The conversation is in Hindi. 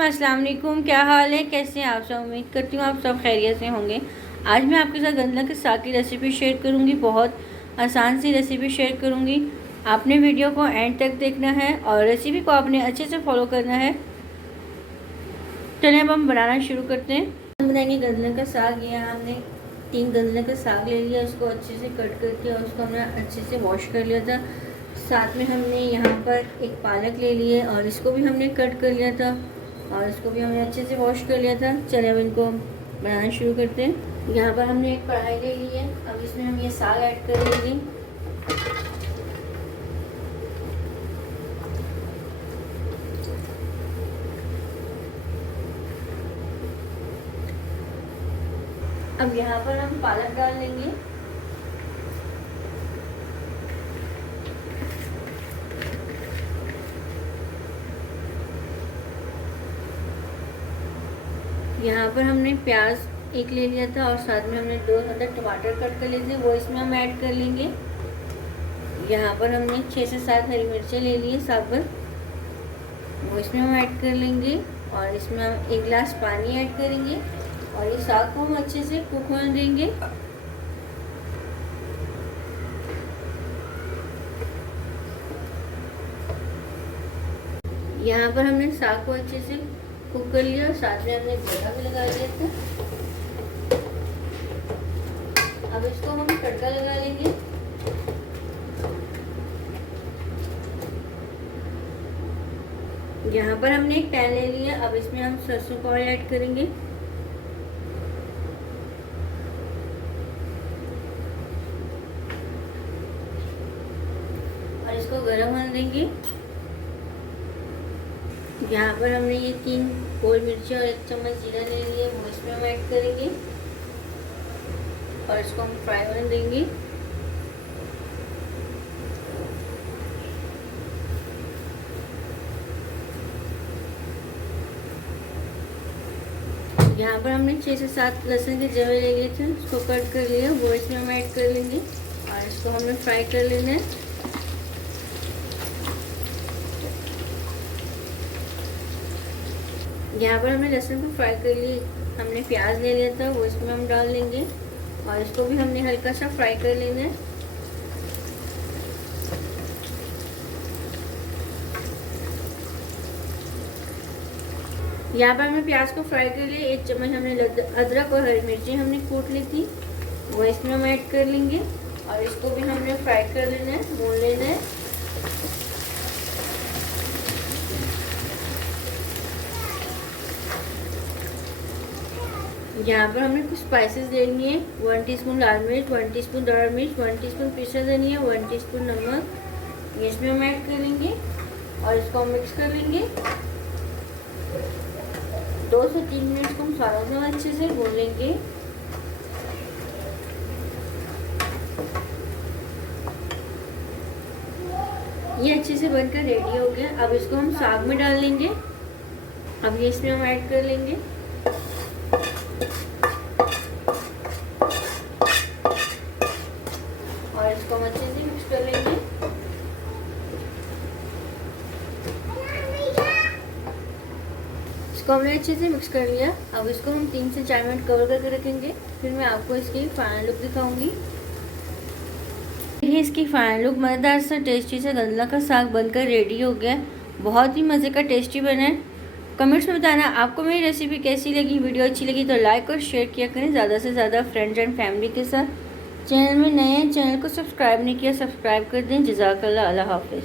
अस्सलाम वालेकुम। क्या हाल है, कैसे हैं आप सब? उम्मीद करती हूँ आप सब खैरियत से होंगे। आज मैं आपके साथ गंदला के साग की रेसिपी शेयर करूँगी। बहुत आसान सी रेसिपी शेयर करूँगी। आपने वीडियो को एंड तक देखना है और रेसिपी को आपने अच्छे से फॉलो करना है। चलिए अब हम बनाना शुरू करते हैं। हम बनाएंगे गंदले का साग। यहाँ हमने 3 गंदले का साग ले लिया, उसको अच्छे से कट करके और उसको हमने अच्छे से वॉश कर लिया था। साथ में हमने यहाँ पर एक पालक ले लिए और इसको भी हमने कट कर लिया था और इसको भी हमने अच्छे से वॉश कर लिया था। चलिए अब इनको बनाना शुरू करते हैं। यहाँ पर हमने एक कढ़ाई ले ली है, अब इसमें हम ये साग ऐड कर लेंगे। अब यहाँ पर हम पालक डाल लेंगे। यहाँ पर हमने प्याज एक ले लिया था और साथ में हमने 2 अदर टमाटर कट कर लिए थे, वो इसमें हम ऐड कर लेंगे। यहाँ पर हमने 6 से 7 हरी मिर्चें ले ली है साबुत, वो इसमें हम ऐड कर लेंगे और इसमें हम 1 गिलास पानी ऐड करेंगे और ये साग को हम अच्छे से कुक होने देंगे। यहाँ पर हमने साग को अच्छे से कुक कर लिया और साथ में हमने तड़का भी लगा लिया था। अब इसको हम तड़का लगा लेंगे। यहाँ पर हमने एक पैन ले लिया, अब इसमें हम सरसों का ऑयल ऐड करेंगे और इसको गर्म होने देंगे। यहाँ पर हमने ये 3 गोल मिर्ची और 1 चम्मच जीरा ले लिए, वो इसमें हम ऐड करेंगे और इसको हम फ्राई होने देंगे। यहाँ पर हमने 6 से 7 लहसुन के जवे ले लिए थे, उसको कट कर लिया, वो इसमें हम ऐड कर लेंगे और इसको हमने फ्राई कर लेना है। यहाँ पर हमने लहसुन को फ्राई कर लिए, हमने प्याज ले लिया था, वो इसमें हम डाल लेंगे और इसको भी हमने हल्का सा फ्राई कर लेना है। यहाँ पर हमने प्याज को फ्राई कर लिया। 1 चम्मच हमने अदरक और हरी मिर्ची हमने कूट ली थी, वो इसमें हम ऐड कर लेंगे और इसको भी हमने फ्राई कर लेना है, भून लेना है। यहाँ पर हमने कुछ स्पाइसेस लेनी है। 1 टीस्पून लाल मिर्च, 1 टीस्पून दाल मिर्च, 1 टीस्पून पिसा धनिया, 1 टीस्पून नमक, इसमें हम ऐड करेंगे और इसको हम मिक्स कर लेंगे। 2 से 3 मिनट को हम सारा सा अच्छे से भून लेंगे। ये अच्छे से बनकर रेडी हो गया। अब इसको हम साग में डाल लेंगे। अब ये इसमें हम ऐड कर लेंगे और इसको हम अच्छे से मिक्स कर लेंगे। इसको हमने अच्छे से मिक्स कर लिया। अब इसको हम 3 से 4 मिनट कवर करके रखेंगे, फिर मैं आपको इसकी फाइनल लुक दिखाऊंगी। ये इसकी फाइनल लुक मज़ेदार सा टेस्टी सा गंदला का साग बनकर रेडी हो गया। बहुत ही मज़े का टेस्टी बना है। कमेंट्स में बताना आपको मेरी रेसिपी कैसी लगी। वीडियो अच्छी लगी तो लाइक और शेयर किया करें ज़्यादा से ज़्यादा फ्रेंड्स एंड फैमिली के साथ। चैनल में नए हैं, चैनल को सब्सक्राइब नहीं किया, सब्सक्राइब कर दें। जज़ाकल्लाह, अल्लाह हाफ़िज़।